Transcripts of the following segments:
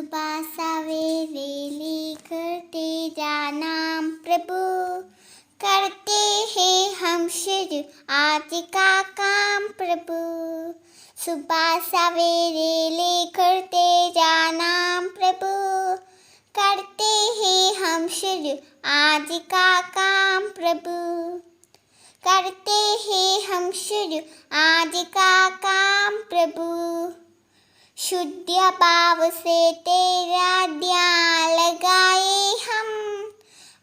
सुबह सवेरे लेकर तेरा नाम प्रभु, करते हैं हम शुरू आज का काम प्रभु। सुबह सवेरे लेकर तेरा नाम प्रभु, करते हैं हम शुरू आज का काम प्रभु, करते हैं हम शुरू आज का काम प्रभु। शुद्ध भाव से तेरा ध्यान लगाए हम,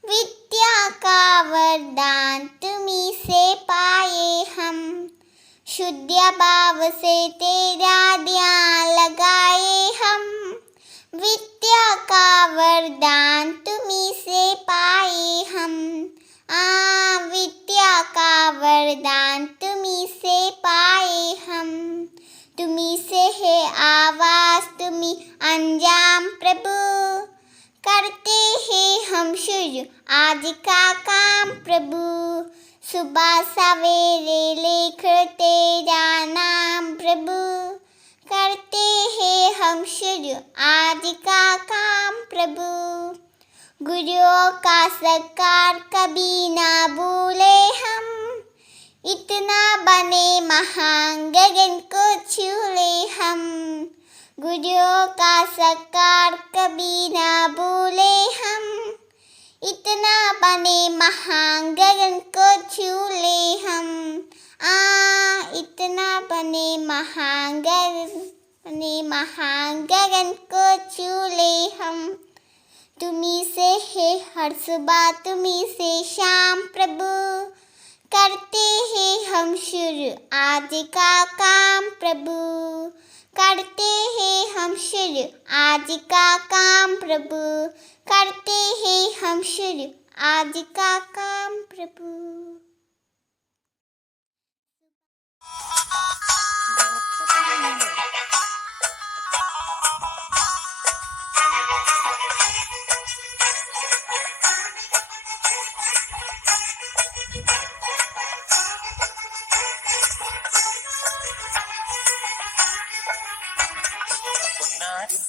विद्या का वरदान तुम्हीं से पाए हम। शुद्ध भाव से तेरा ध्यान लगाए हम, विद्या का वरदान तुम्हीं से पाए हम। विद्या का वरदान तुम्हीं से पाए हम। तुम्हीं से है आवाज तुम्हीं अंजाम प्रभु, करते हैं हम शुरू आज का काम प्रभु। सुबह सवेरे लेकर तेरा नाम प्रभु, करते हैं हम शुरू आज का काम प्रभु। गुरुओं का सत्कार कभी ना भूले हम, इतना बने महान गगन को छू ले हम। गुरुओं का सत्कार कभी ना भूले हम, इतना बने महान गगन को छू ले हम। इतना बने महान गगन को छू ले हम। तुम्हीं से है हर सुबह तुम्हीं से शाम प्रभु, करते हैं हम शुरू आज का काम प्रभु, करते हैं हम शुरू आज का काम प्रभु, करते हैं हम शुरू आज का काम प्रभु।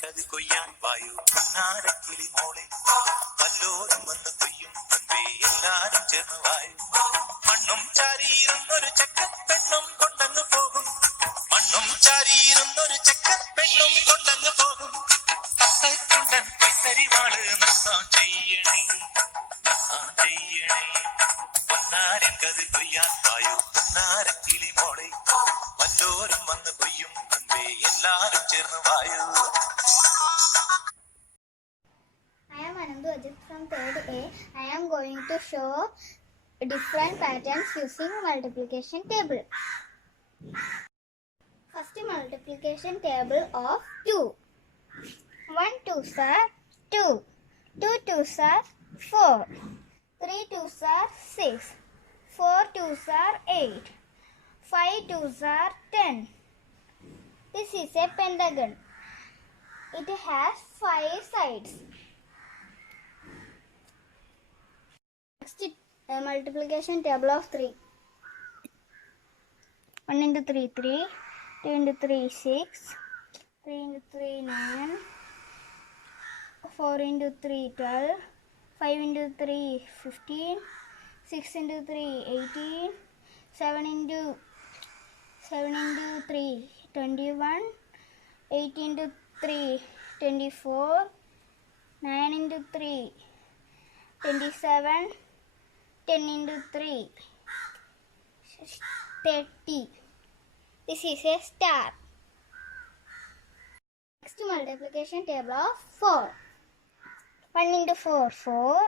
കത് കൊയ്യാൻ വായു പൊന്നാരക്കിളി മോളെ, വല്ലോരും വന്ന് കൊയ്യും മുൻപേ എല്ലാരും ചേർന്ന് വായു. മണ്ണും ചാരിയിരുന്നൊരു ചെക്കപ്പെണ്ണും കൊണ്ടങ്ങ് പോകും, മണ്ണും ചാരിയിരുന്നൊരു ചെക്കപ്പെണ്ണും കൊണ്ടങ്ങ് പോകും. അത്തച്ചുണ്ടൻ കൈത്തരിവാള് നൃത്തം ചെയ്യണേ, ചെയ്യണേ. പൊന്നാരൻ കത് കൊയ്യാൻ വായു പൊന്നാരക്കിളി മോളെ, വല്ലോരും വന്ന് കൊയ്യും മുൻപേ എല്ലാരും ചേർന്ന് വായു. From 3rd A, I am going to show different patterns using multiplication table. First multiplication table of 2. 1 2s are 2, 2 2s are 4, 3 2s are 6, 4 2s are 8, 5 2s are 10. This is a pentagon. It has 5 sides. Next, multiplication table of 3. 1 into 3 3, 2 into 3 6, 3 into 3 9, 4 into 3 12, 5 into 3 15, 6 into 3 18, 7 into 3 21, 8 into 3 24, 9 into 3 27, 10 into 3 30. This is a star. Next multiplication table of 4. 1 into 4 4,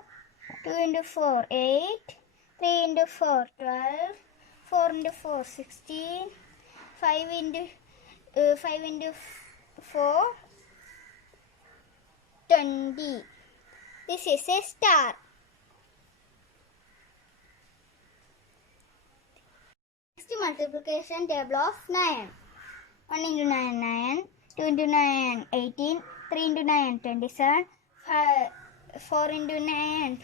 2 into 4 8, 3 into 4 12, 4 into 4 16, 5 into 4 20. This is a star. Next multiplication table of 9. 1 into 9 9, 2 into 9 18, 3 into 9 27, 4 into 9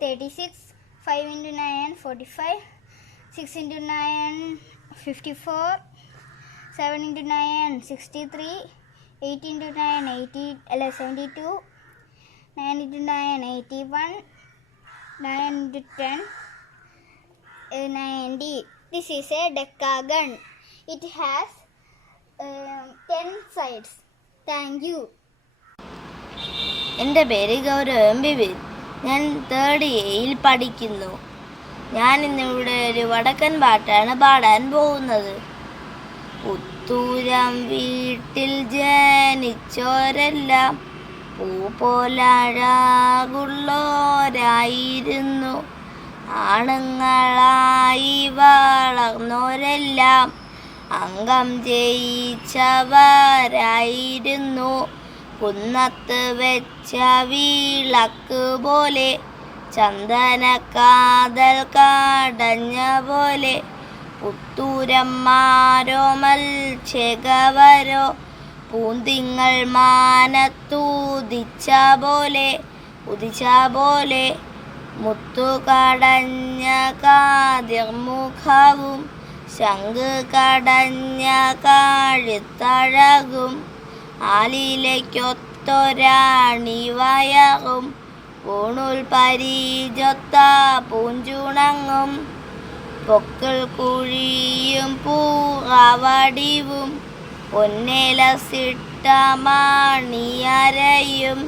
36, 5 into 9 45, 6 into 9 54, 7 into 9 63, 8 into 9, 72. 9 into 9, 81. 9 into 10, 90. This is a decagon. It has 10 sides. Thank you. എൻ്റെ പേര് ഗൗരവം ബിബിൻ. ഞാൻ 3rd എയിൽ പഠിക്കുന്നു. ഞാൻ ഇന്നിവിടെ ഒരു വടക്കൻ പാട്ടാണ് പാടാൻ പോകുന്നത്. പുത്തൂരം വീട്ടിൽ ജനിച്ചോരെല്ലാം പൂ പോലഴകുള്ളോരായിരുന്നു. ആണുങ്ങളായി വളർന്നോരെല്ലാം അംഗം ജയിച്ചവരായിരുന്നു. കുന്നത്ത് വെച്ച വിളക്ക് പോലെ ചന്ദനക്കാതൽ കടഞ്ഞ പോലെ പുത്തൂരന്മാരോ മൽച്ചകവരോ പൂന്തിങ്ങൾ മാനത്തുദിച്ച പോലെ മുത്തുകടഞ്ഞ കാതിർമുഖവും ശംഖ് കടഞ്ഞ കഴുത്തഴകും ആലിലേക്കൊത്തൊരാണിവയറും പൂണുൽ പരിചൊത്ത പൂഞ്ചുണങ്ങും പൊക്കിൾ കുഴിയും പൂവടിവും പൊന്നേലസിട്ട മണിയരയും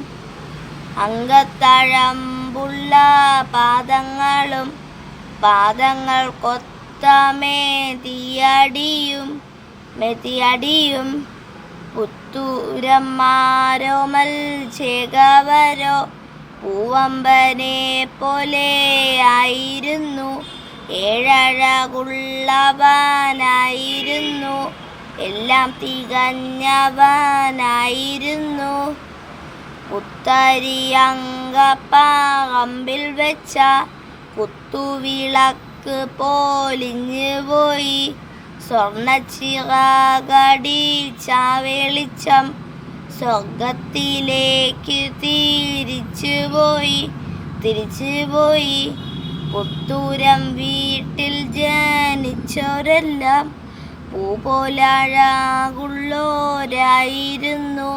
അങ്കത്തഴമ്പുള്ള പാദങ്ങളും പാദങ്ങൾക്കൊത്ത മെതിയടിയും പുത്തൂരന്മാരോ മൽച്ചകവരോ പൂവമ്പനെ പോലെയായിരുന്നു. ഏഴഴകുള്ളവനായിരുന്നു. എല്ലാം തികഞ്ഞവനായിരുന്നു. പുത്തരിയങ്കപ്പറമ്പിൽ വെച്ച കുത്തുവിളക്ക് പോലിഞ്ഞു പോയി. സ്വർണ്ണച്ചിറകടിച്ച വെളിച്ചം സ്വർഗത്തിലേക്ക് തിരിച്ചുപോയി. പുത്തൂരം വീട്ടിൽ ജനിച്ചവരെല്ലാം പൂ പോലഴകുള്ളോരായിരുന്നു.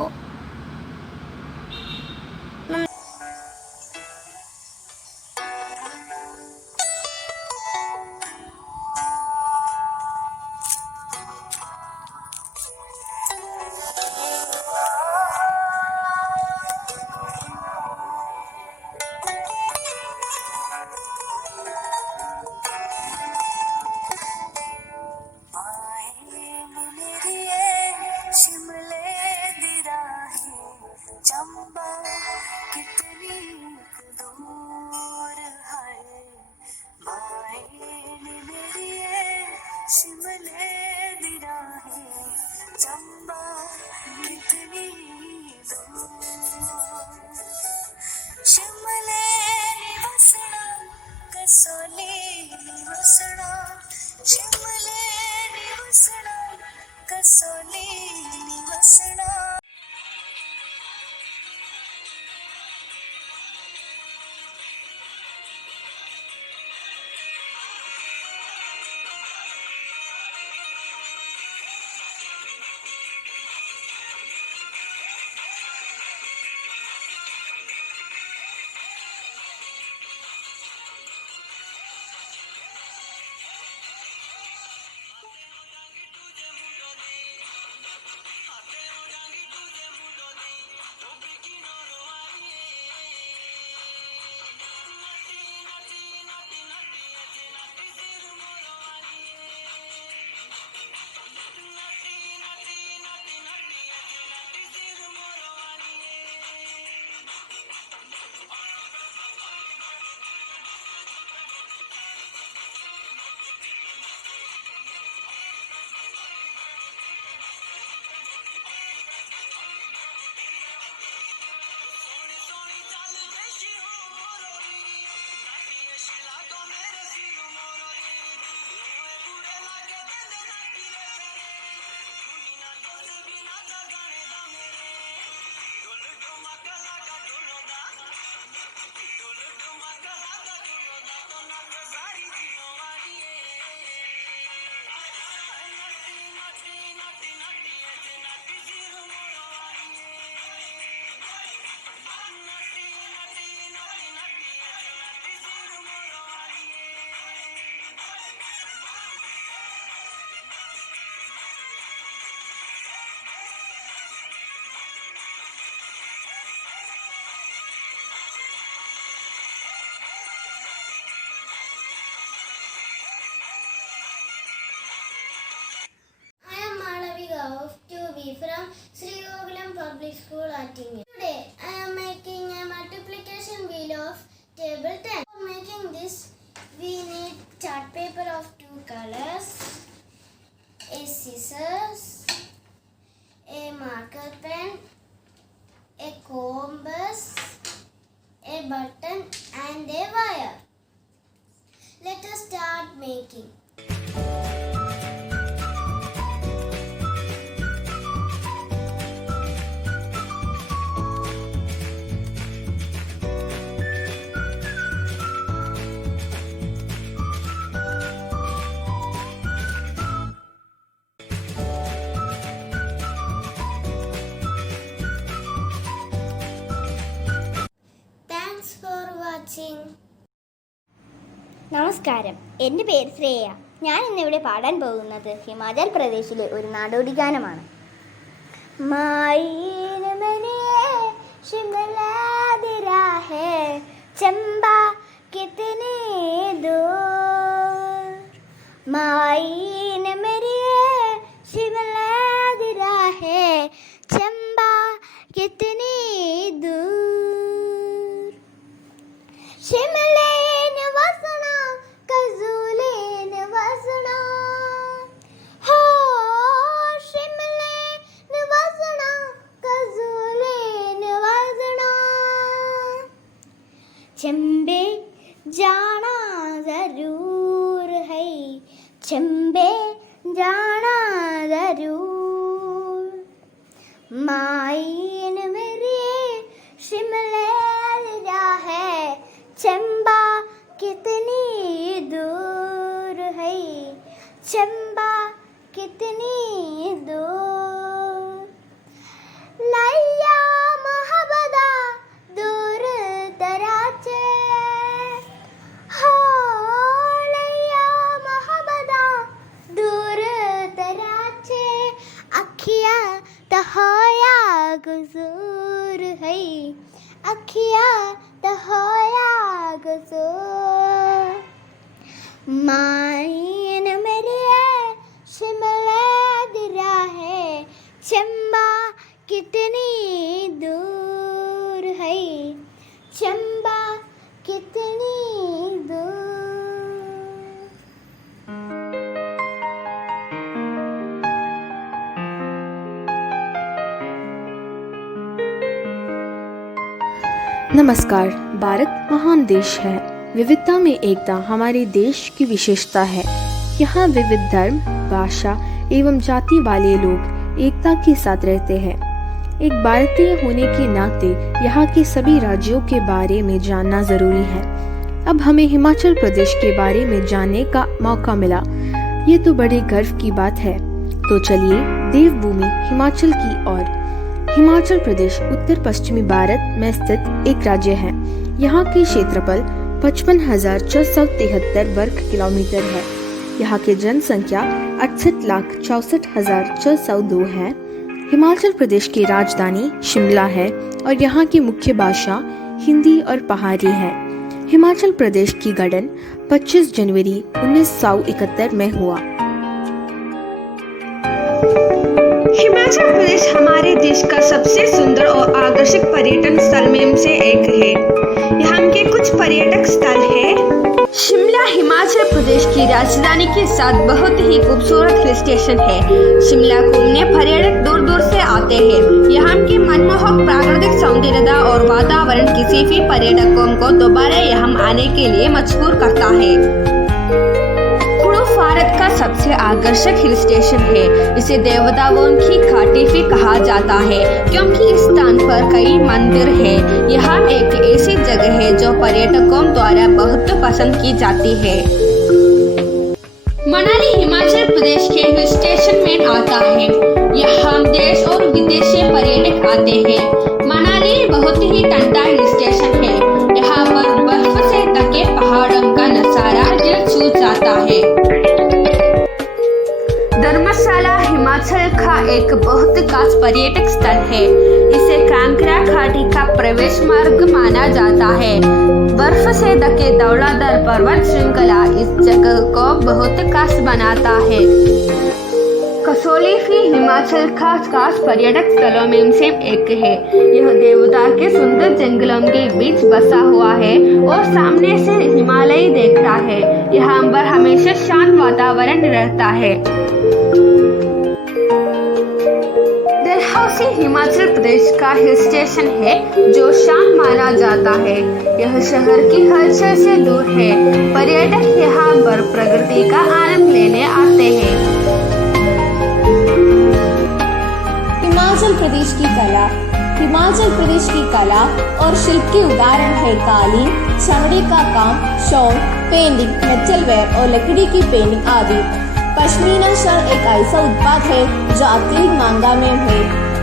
Public School Attingam. Today I am making a multiplication wheel of table 10. For making this we need chart paper of 2 colors, a scissors, a marker pen, a compass, a button and a wire. Let us start making. Thanks for watching. നമസ്കാരം, എൻ്റെ പേര് ശ്രേയ. ഞാൻ ഇന്നിവിടെ പാടാൻ പോകുന്നത് ഹിമാചൽ പ്രദേശിലെ ഒരു നാടോടി ഗാനമാണ്. ചമ്പാ കിതനെ ദൂർ മായീൻ മേരെ शिमला दी राह चंबा कितनी दूर शिमले ने वसना कजूले ने वसना हो शिमले ने वसना कजूले ने वसना चंबे जाना जरूर है चंबे जाना जरूर मायन मेरे शिमले है चंबा कितनी दूर है चंबा कितनी दूर लैया मोहब्बता दूर दराचे हो लैया मोहब्बता दूर दराचे अखिया तहोया गुजूर है अखिया तहोया गुजूर मायन मेरे शिमला दिरा है चंबा कितनी दूर है चंबा कितनी दूर नमस्कार। भारत महान देश है। विविधता में एकता हमारे देश की विशेषता है। यहाँ विविध धर्म, भाषा एवं जाति वाले लोग एकता के साथ रहते हैं। एक भारतीय होने के नाते यहाँ के सभी राज्यों के बारे में जानना जरूरी है। अब हमें हिमाचल प्रदेश के बारे में जानने का मौका मिला, ये तो बड़े गर्व की बात है। तो चलिए देवभूमि हिमाचल की ओर। हिमाचल प्रदेश उत्तर पश्चिमी भारत में स्थित एक राज्य है। यहाँ की क्षेत्रफल 55,473 वर्ग किलोमीटर है। यहाँ की जनसंख्या 68,64,402 है। हिमाचल प्रदेश की राजधानी शिमला है और यहाँ की मुख्य भाषा हिंदी और पहाड़ी है। हिमाचल प्रदेश की गठन 25 जनवरी 1971 में हुआ। हिमाचल प्रदेश हमारे देश का सबसे सुंदर और आकर्षक पर्यटन स्थल में से एक है। यहाँ के कुछ पर्यटक स्थल है। शिमला हिमाचल प्रदेश की राजधानी के साथ बहुत ही खूबसूरत हिल स्टेशन है। शिमला घूमने पर्यटक दूर दूर से आते हैं। यहाँ के मनमोहक प्राकृतिक सौंदर्यता और वातावरण किसी भी पर्यटकों को दोबारा यहाँ आने के लिए मजबूर करता है। भारत का सबसे आकर्षक हिल स्टेशन है। इसे देवताओं की घाटी भी कहा जाता है क्योंकि इस स्थान पर कई मंदिर हैं। यहाँ एक ऐसी जगह है जो पर्यटकों द्वारा बहुत पसंद की जाती है। मनाली हिमाचल प्रदेश के हिल स्टेशन में आता है। यहाँ देश और विदेश से पर्यटक आते हैं। मनाली बहुत ही ठंडा हिल स्टेशन है। यहाँ पर बर्फ से ढके पहाड़ों का नजारा दिल छू जाता है। धर्मशाला हिमाचल का एक बहुत खास पर्यटक स्थल है। इसे कांगड़ा घाटी का प्रवेश मार्ग माना जाता है। बर्फ से ढके धौलाधर पर्वत श्रृंखला इस जगह को बहुत खास बनाता है। कसौली भी हिमाचल का खास पर्यटक स्थलों में से एक है। यह देवदार के सुंदर जंगलों के बीच बसा हुआ है और सामने से हिमालय देखता है। यहाँ पर हमेशा शांत वातावरण रहता है। डलहौजी हिमाचल प्रदेश का हिल स्टेशन है जो शांत माना जाता है। यह शहर की हलचल से दूर है। पर्यटक यहाँ पर प्रकृति का आनंद लेने आते हैं। हिमाचल प्रदेश की कला और शिल्प के उदाहरण है कालीन, चमड़े का काम, शॉल, पेंटिंग, मेटलवेयर और लकड़ी की पेंटिंग आदि। पश्मीना शॉल एक ऐसा उत्पाद है जो अत्यधिक मांगा में है।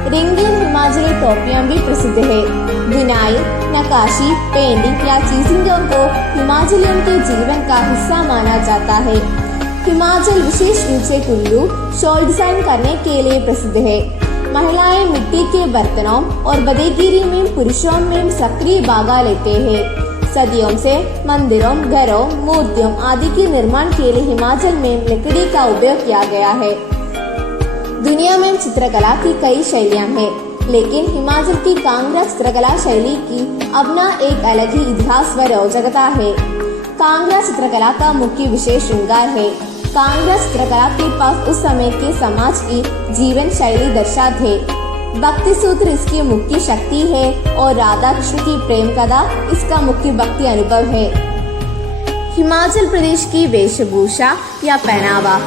रंगीन हिमाचली टोपियां भी प्रसिद्ध है। बुनाई, नक्काशी, पेंटिंग या चीजिंगों को हिमाचलियों के जीवन का हिस्सा माना जाता है। हिमाचल विशेष रूप से कुल्लू शॉल डिजाइन करने के लिए प्रसिद्ध है। महिलाएं मिट्टी के बर्तनों और बदेगिरी में पुरुषों में सक्रिय भाग लेते हैं। सदियों से मंदिरों, घरों, मूर्तियों आदि के निर्माण के लिए हिमाचल में लकड़ी का उपयोग किया गया है। दुनिया में चित्रकला की कई शैलियां हैं, लेकिन हिमाचल की कांगड़ा चित्रकला शैली की अपना एक अलग ही इतिहास व रोचकता है। कांगड़ा चित्रकला का मुख्य विशेष श्रृंगार है। कांगड़ा चित्रकला के पास उस समय के समाज की जीवन शैली दर्शाते। भक्ति सूत्र इसकी मुख्य शक्ति है और राधा कृष्ण की प्रेम कथा इसका मुख्य भक्ति अनुभव है। हिमाचल प्रदेश की वेशभूषा या पहनावा।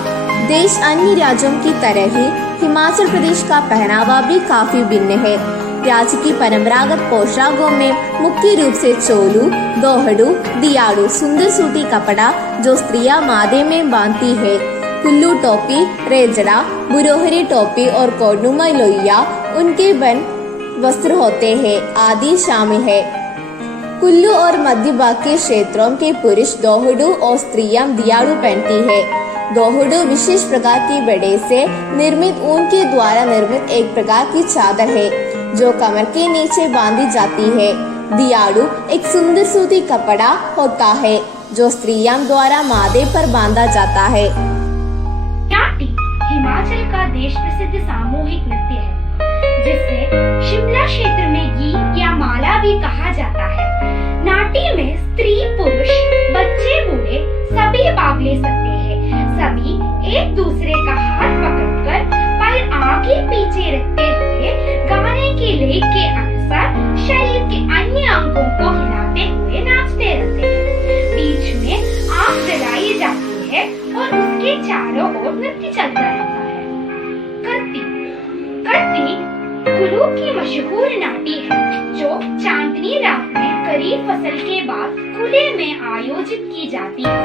देश अन्य राज्यों की तरह ही हिमाचल प्रदेश का पहनावा भी काफी भिन्न है। राज्य की परंपरागत पोशाकों में मुख्य रूप से चोलू, दोहड़ू, दियाड़ू सुंदर सूती कपड़ा जो स्त्रियां माथे में बांधती है, कुल्लू टोपी, रेजड़ा, बुरोहरी टोपी और कोडनुमा लोहिया उनके बन वस्त्र होते हैं आदि शामिल है। कुल्लू और मध्य भाग के क्षेत्रों के पुरुष दोहड़ू और स्त्रियां दियाड़ू पहनती है। दोहड़ू विशेष प्रकार की बड़े से निर्मित ऊन के द्वारा निर्मित एक प्रकार की चादर है जो कमर के नीचे बांधी जाती है। दियाड़ू एक सुंदर सूती कपड़ा होता है जो स्त्रियों द्वारा माथे पर बांधा जाता है। नाटी हिमाचल का देश प्रसिद्ध सामूहिक नृत्य है जिसे शिमला क्षेत्र में गीत या माला भी कहा जाता है। नाटी में स्त्री, पुरुष, बच्चे, बूढ़े सभी भाग ले सकते हैं। सभी एक दूसरे का हाथ पकड़कर पैर आगे पीछे रखते हुए गाने के लेख के अनुसार शरीर के अन्य अंगों को हिलाते हुए नाचते रहते हैं। बीच में आग जलाई जाती है और उसके चारों ओर नृत्य चलता रहता है। करती कुल्लू की मशहूर नाटी है जो चांदनी रात में खरीफ फसल के बाद खुले में आयोजित की जाती है।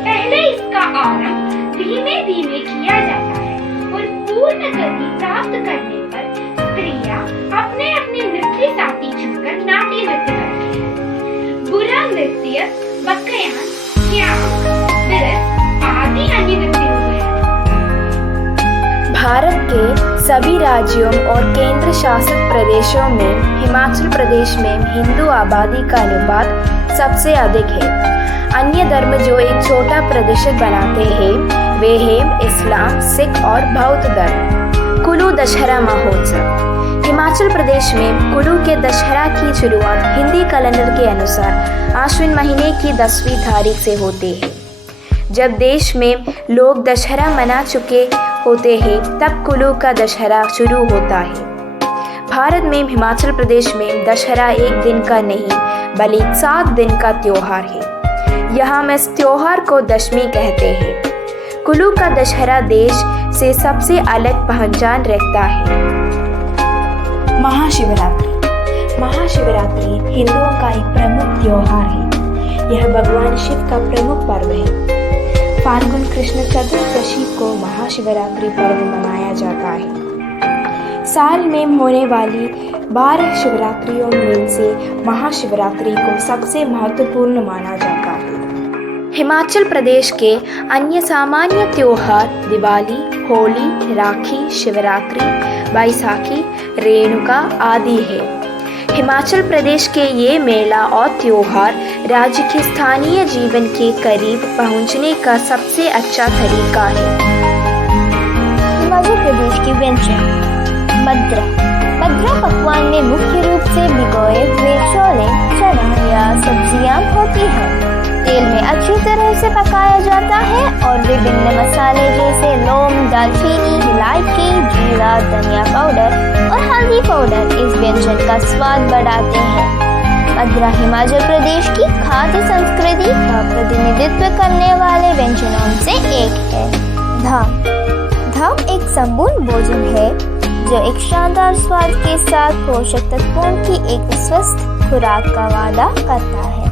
पहले इसका आरंभ धीमे धीमे किया जाता है और पूर्ण गति प्राप्त करने पर स्त्रियां अपने अपने नृत्य साथी चुनकर नाटी नृत्य करती है। बुरा नृत्य, बकयान, श्याम, बिरस आदि अन्य नृत्य हैं। भारत के सभी राज्यों और केंद्र शासित प्रदेशों में हिमाचल प्रदेश में हिंदू आबादी का अनुपात सबसे अधिक है। अन्य धर्म जो एक छोटा प्रतिशत बनाते हैं वे हैं इस्लाम, सिख और बौद्ध धर्म। कुल्लू दशहरा महोत्सव। हिमाचल प्रदेश में कुल्लू के दशहरा की शुरुआत हिंदी कैलेंडर के अनुसार आश्विन महीने की 10वीं तारीख से होती है। जब देश में लोग दशहरा मना चुके होते हैं तब कुल्लू का दशहरा शुरू होता है। भारत में हिमाचल प्रदेश में दशहरा एक दिन का नहीं बल्कि 7 दिन का त्योहार है। यहाँ में इस त्योहार को दशमी कहते हैं। कुल्लू का दशहरा देश से सबसे अलग पहचान रखता है। महाशिवरात्रि हिंदुओं का एक प्रमुख त्योहार है। यह भगवान शिव का प्रमुख पर्व है। फाल्गुन कृष्ण चतुर्दशी को महाशिवरात्रि पर्व मनाया जाता है। साल में होने वाली 12 शिवरात्रियों में से महाशिवरात्रि को सबसे महत्वपूर्ण माना जाता है। हिमाचल प्रदेश के अन्य सामान्य त्योहार दिवाली, होली, राखी, शिवरात्रि, बैसाखी, रेणुका आदि है। हिमाचल प्रदेश के ये मेला और त्योहार राज्य के स्थानीय जीवन के करीब पहुंचने का सबसे अच्छा तरीका है। हिमाचल प्रदेश की व्यंजन। मद्रा। मद्रा पकवान में मुख्य रूप से भिगोए हुए छोले, चना या सब्जियां होती हैं। तेल में अच्छी तरह से पकाया जाता है और विभिन्न मसाले जैसे लौंग, दालचीनी, इलायची, जीरा, धनिया पाउडर और हल्दी पाउडर इस व्यंजन का स्वाद बढ़ाते हैं। मद्रा हिमाचल प्रदेश की खाद्य संस्कृति का प्रतिनिधित्व करने वाले व्यंजनों से एक है। धाम। धाम एक संपूर्ण भोजन है जो एक शानदार स्वाद के साथ पोषक तत्वों की एक स्वस्थ खुराक का वादा करता है।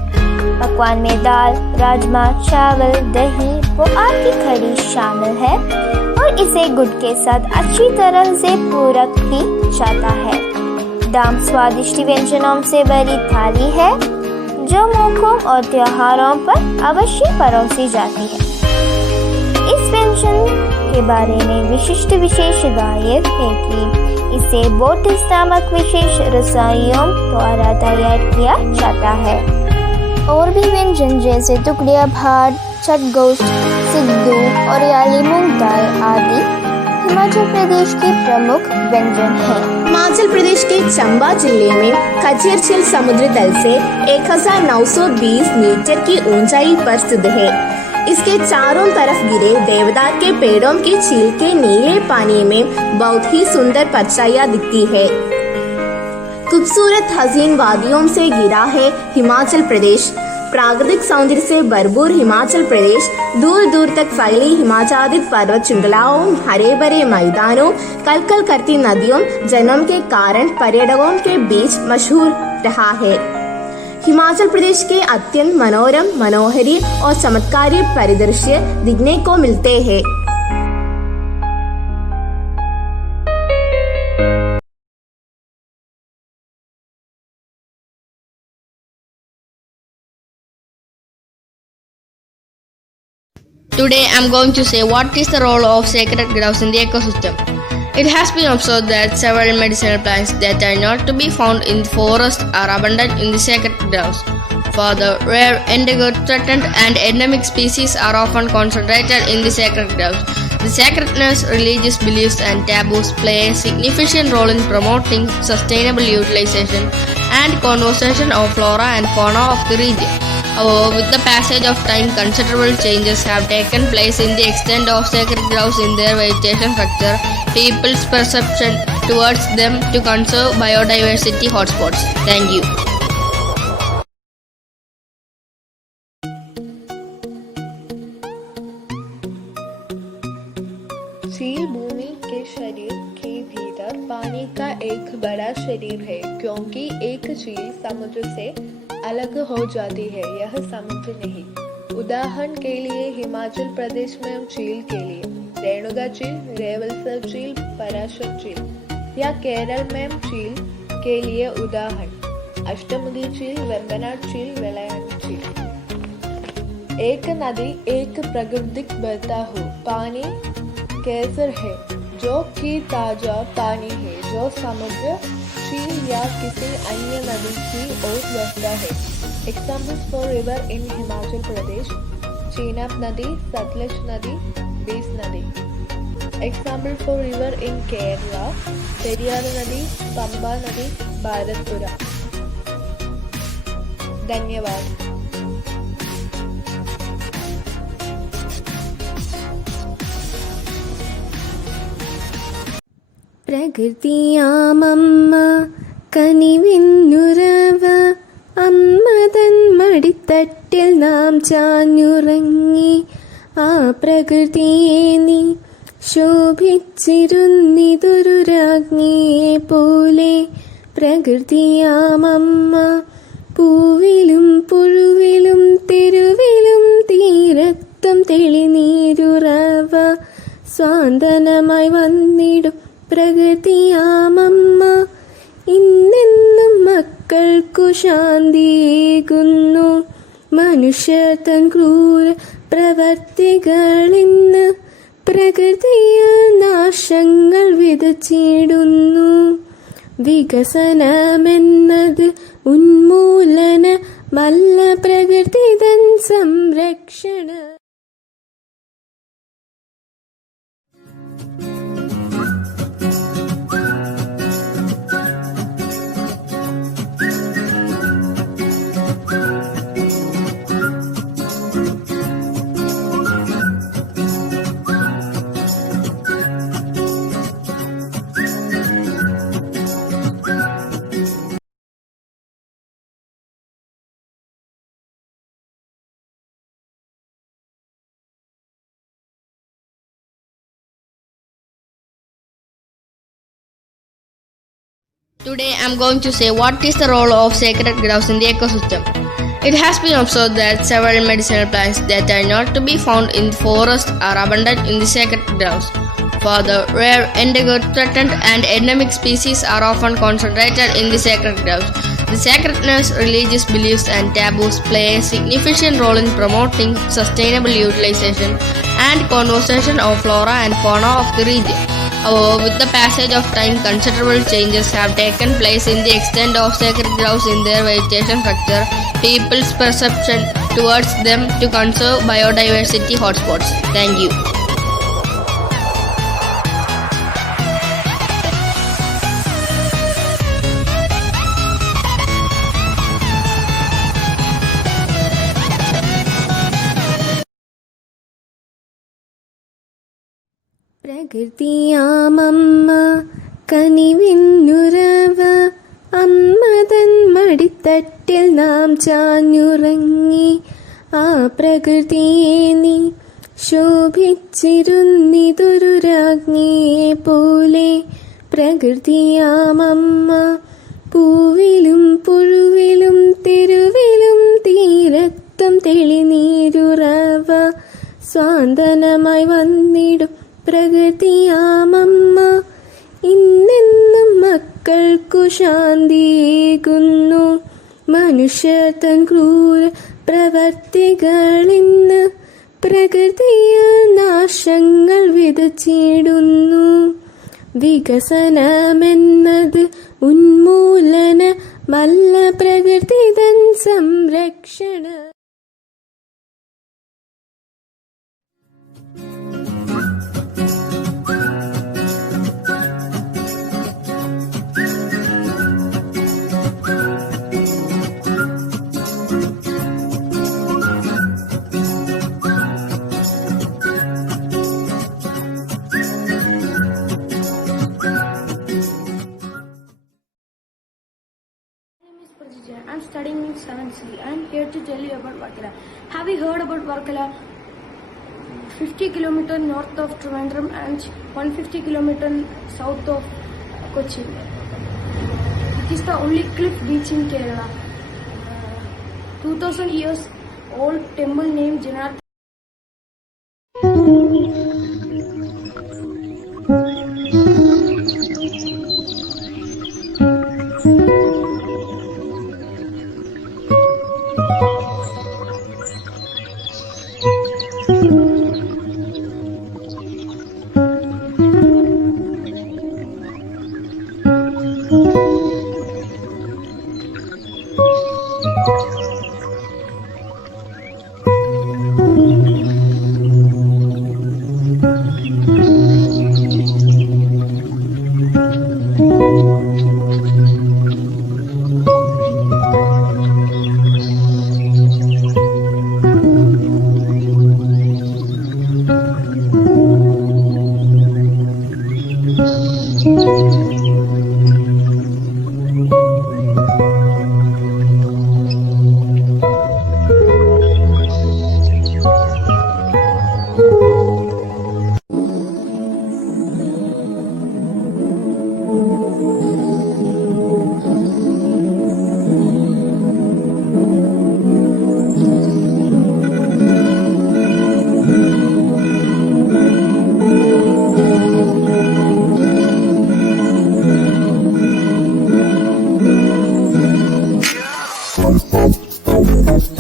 पकवान में दाल, राजमा, चावल, दही व आम की खड़ी शामिल है और इसे गुड़ के साथ अच्छी तरह से पूरक की जाता है। दाम स्वादिष्ट व्यंजनों से भरी थाली है जो मौकों और त्योहारों पर अवश्य परोसी जाती है। इस व्यंजन के बारे में विशिष्ट विशेषता यह है कि इसे बोटिस नामक विशेष रसोइयों द्वारा तैयार किया जाता है। और भी व्यंजन जैसे टुकड़िया भात, चटगोश्त, सिद्धू और याली मूंग दाल आदि हिमाचल प्रदेश के प्रमुख व्यंजन हैं। हिमाचल प्रदेश के चंबा जिले में खचेर झील समुद्र तल से 1920 मीटर की ऊंचाई पर स्थित है। इसके चारों तरफ गिरे देवदार के पेड़ों की झील के नीले पानी में बहुत ही सुंदर परछाइयां दिखती है। खूबसूरत हसीन वादियों से घिरा है हिमाचल प्रदेश। प्राकृतिक सौंदर्य से भरपूर हिमाचल प्रदेश दूर दूर तक फैली हिमाच्छादित पर्वत श्रृंखलाओं, हरे भरे मैदानों, कलकल करती नदियों, जन्म के कारण पर्यटकों के बीच मशहूर रहा है। हिमाचल प्रदेश के अत्यंत मनोरम, मनोहरी और चमत्कारी परिदृश्य दिखने को मिलते हैं। Today I am going to say what is the role of sacred grouse in the ecosystem. It has been observed that several medicinal plants that are not to be found in the forest are abundant in the sacred grouse. Further, rare, endangered, threatened and endemic species are often concentrated in the sacred grouse. The sacredness, religious beliefs and taboos play a significant role in promoting sustainable utilization and conservation of flora and fauna of the region. However, with the passage of time, considerable changes have taken place in the extent of sacred grouse in their vegetation structure, people's perception towards them to conserve biodiversity hotspots. Thank you. झील भूमि के शरीर के भीतर पानी का एक बड़ा शरीर है, क्योंकि एक झील समुद्र से अलग हो जाती है, यह समुद्र नहीं। उदाहरण के लिए हिमाचल प्रदेश में झील के लिए रेणुका झील, रेवलसर झील, पराशर झील या केरल में झील के लिए उदाहरण अष्टमुखी झील, वेम्बनाड झील, वेलायन झील। एक नदी एक प्राकृतिक बहता हुआ पानी केसर है, जो कि ताजा पानी है जो समुद्र, झील या किसी अन्य नदी की ओर बहता है। Examples for river in Himachal Pradesh: Chenab नदी, सतलज नदी, बेस नदी। Example for river in Kerala: Periyar नदी, पंबा नदी, भारतपुरा। धन्यवाद। പ്രകൃതിയാമമ്മ കനിവിന്നുറവ, അമ്മതൻ മടിത്തട്ടിൽ നാം ചാഞ്ഞുറങ്ങി. ആ പ്രകൃതിയെ നീ ശോഭിച്ചിരുന്നിതൊരു രാജ്ഞിയെ പോലെ. പ്രകൃതിയാമമ്മ പൂവിലും പുഴുവിലും തെരുവിലും തീരത്തും തെളിനീരുറവ സ്വാന്തനമായി വന്നിടും പ്രകൃതിയാമമ്മ. ഇന്നെന്നും മക്കൾക്കു ശാന്തിയേകുന്നു മനുഷ്യർ തൻ ക്രൂര പ്രവർത്തികളിന്ന്. പ്രകൃതിയിൽ നാശങ്ങൾ വിതച്ചിടുന്നു. വികസനമെന്നത് ഉന്മൂലനമല്ല, പ്രകൃതി തൻ സംരക്ഷണം. Today I am going to say what is the role of sacred groves in the ecosystem. It has been observed that several medicinal plants that are not to be found in the forest are abundant in the sacred groves. Further, rare, endangered, threatened and endemic species are often concentrated in the sacred groves. The sacredness, religious beliefs and taboos play a significant role in promoting sustainable utilization and conservation of flora and fauna of the region. However, with the passage of time, considerable changes have taken place in the extent of sacred groves in their vegetation structure, people's perception towards them to conserve biodiversity hotspots. Thank you. പ്രകൃതിയാമമ്മ കനിവിന്നുറവ അമ്മതൻ മടിത്തട്ടിൽ നാം ചാഞ്ഞുറങ്ങി ആ പ്രകൃതിയെ നീ ശോഭിച്ചിരുന്നിതൊരു രാജ്ഞിയെ പോലെ. പ്രകൃതിയാമമ്മ പൂവിലും പുഴുവിലും തെരുവിലും തീരത്തും തെളിനീരുറവ സ്വാന്തനമായി വന്നിടും പ്രകൃതിയാമമ്മ. ഇന്നെന്നും മക്കൾക്കു ശാന്തിയേകുന്നു മനുഷ്യർ തൻ ക്രൂര പ്രവർത്തികളിന്ന് പ്രകൃതിയിൽ നാശങ്ങൾ വിതച്ചിടുന്നു. വികസനമെന്നത് ഉന്മൂലനമല്ല, പ്രകൃതി തൻ സംരക്ഷണ. I'm studying in 7th C. I'm here to tell you about Varkala. Have you heard about Varkala? 50 kilometers north of Trivandrum and 150 kilometers south of Cochin. It is the only cliff beach in Kerala. 2000 years old temple named Janarthan.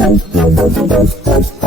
Thank you.